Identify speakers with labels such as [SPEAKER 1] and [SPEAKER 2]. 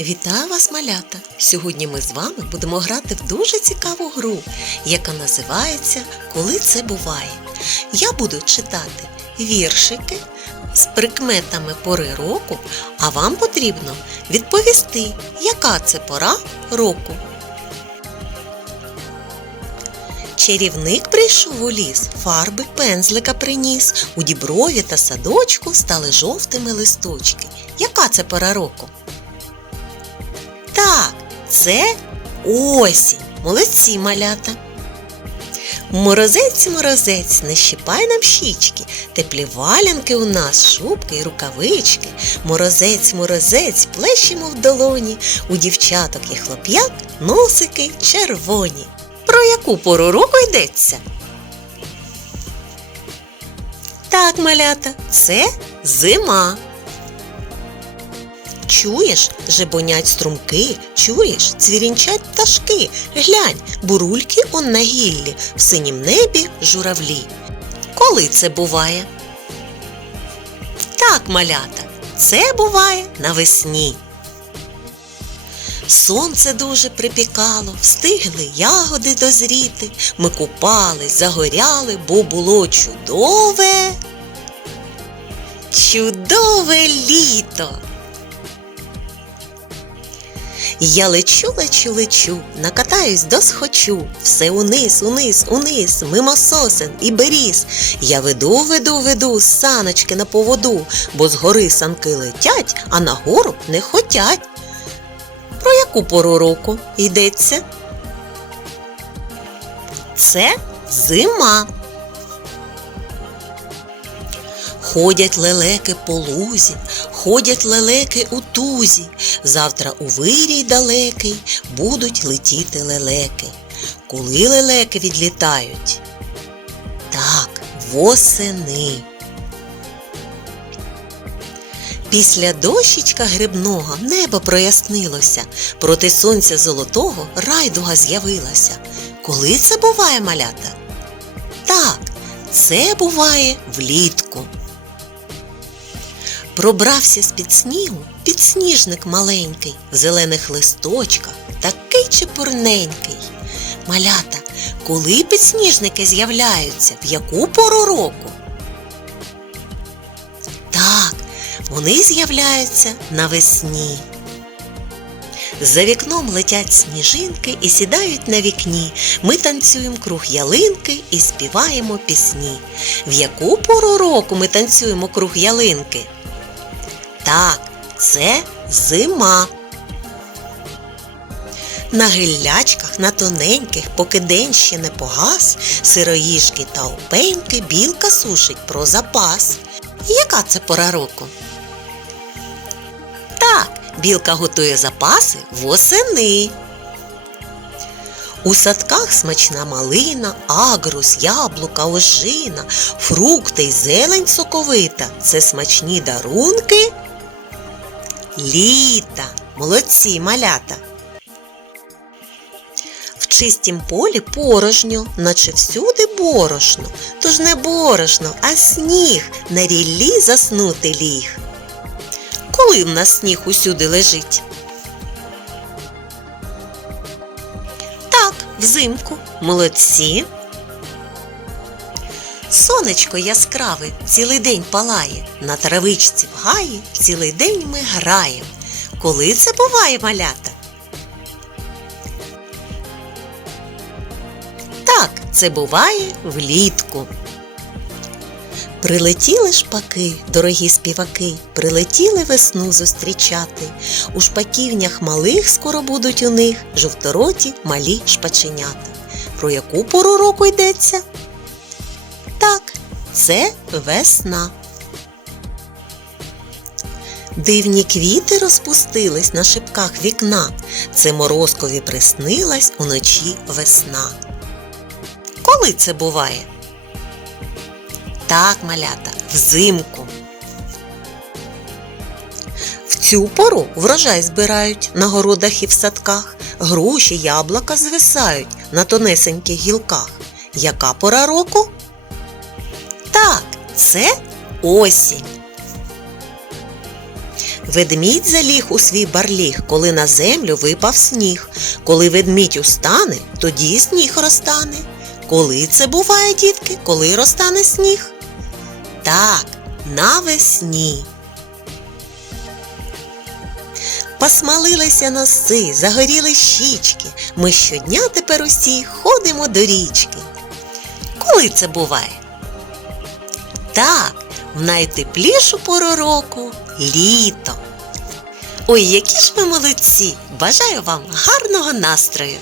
[SPEAKER 1] Вітаю вас, малята! Сьогодні ми з вами будемо грати в дуже цікаву гру, яка називається Коли це буває. Я буду читати віршики з прикметами пори року, а вам потрібно відповісти, яка це пора року. Чарівник прийшов у ліс, фарби пензлика приніс. У діброві та садочку стали жовтими листочки. Яка це пора року? Це осінь. Молодці малята. Морозець, морозець, не щипай нам щічки, теплі валянки у нас, шубки й рукавички. Морозець, морозець, плещемо в долоні, у дівчаток і хлоп'ят носики червоні. Про яку пору року йдеться? Так, малята, це зима. Чуєш, жебонять струмки, чуєш, цвірінчать пташки. Глянь, бурульки он на гіллі, в синім небі журавлі. Коли це буває? Так, малята, це буває навесні. Сонце дуже припікало, встигли ягоди дозріти. Ми купались, загоряли, бо було чудове. Чудове літо. Я лечу, лечу, лечу, накатаюсь досхочу, все униз, униз, униз, мимо сосен і беріз. Я веду, веду, веду саночки на поводу, бо згори санки летять, а нагору не хотять. Про яку пору року йдеться? Це зима. Ходять лелеки по лузі, ходять лелеки у тузі. Завтра у вирій далекий будуть летіти лелеки. Коли лелеки відлітають? Так, восени. Після дощечка грибного небо прояснилося, проти сонця золотого райдуга з'явилася. Коли це буває, малята? Так, це буває влітку. Пробрався з-під снігу підсніжник маленький, в зелених листочках, такий чепурненький. Малята, коли підсніжники з'являються, в яку пору року? Так, вони з'являються навесні. За вікном летять сніжинки і сідають на вікні. Ми танцюємо круг ялинки і співаємо пісні. В яку пору року ми танцюємо круг ялинки? Так, це зима. На гиллячках, на тоненьких, поки день ще не погас, сироїжки та опеньки білка сушить про запас. Яка це пора року? Так, білка готує запаси восени. У садках смачна малина, агрус, яблука, ожина, фрукти й зелень соковита. Це смачні дарунки. Літа. Молодці малята. В чистім полі порожньо, наче всюди борошно. Тож не борошно, а сніг на ріллі заснути ліг. Коли в нас сніг усюди лежить? Так, взимку. Молодці. Сонечко яскраве цілий день палає, на травичці в гаї цілий день ми граємо. Коли це буває, малята? Так, це буває влітку. Прилетіли шпаки, дорогі співаки, прилетіли весну зустрічати. У шпаківнях малих скоро будуть у них жовтороті малі шпаченята. Про яку пору року йдеться? Це весна. Дивні квіти розпустились на шипках вікна. Це морозкові приснилась уночі весна. Коли це буває? Так, малята, взимку. В цю пору врожай збирають на городах і в садках. Груші, яблука звисають на тонесеньких гілках. Яка пора року? Так, це осінь. Ведмідь заліг у свій барліг, коли на землю випав сніг. Коли ведмідь устане, тоді сніг розтане. Коли це буває, дітки, коли розтане сніг? Так, навесні. Посмалилися носи, загоріли щічки. Ми щодня тепер усі ходимо до річки. Коли це буває? Так, в найтеплішу пору року літо. Ой, які ж ви молодці! Бажаю вам гарного настрою!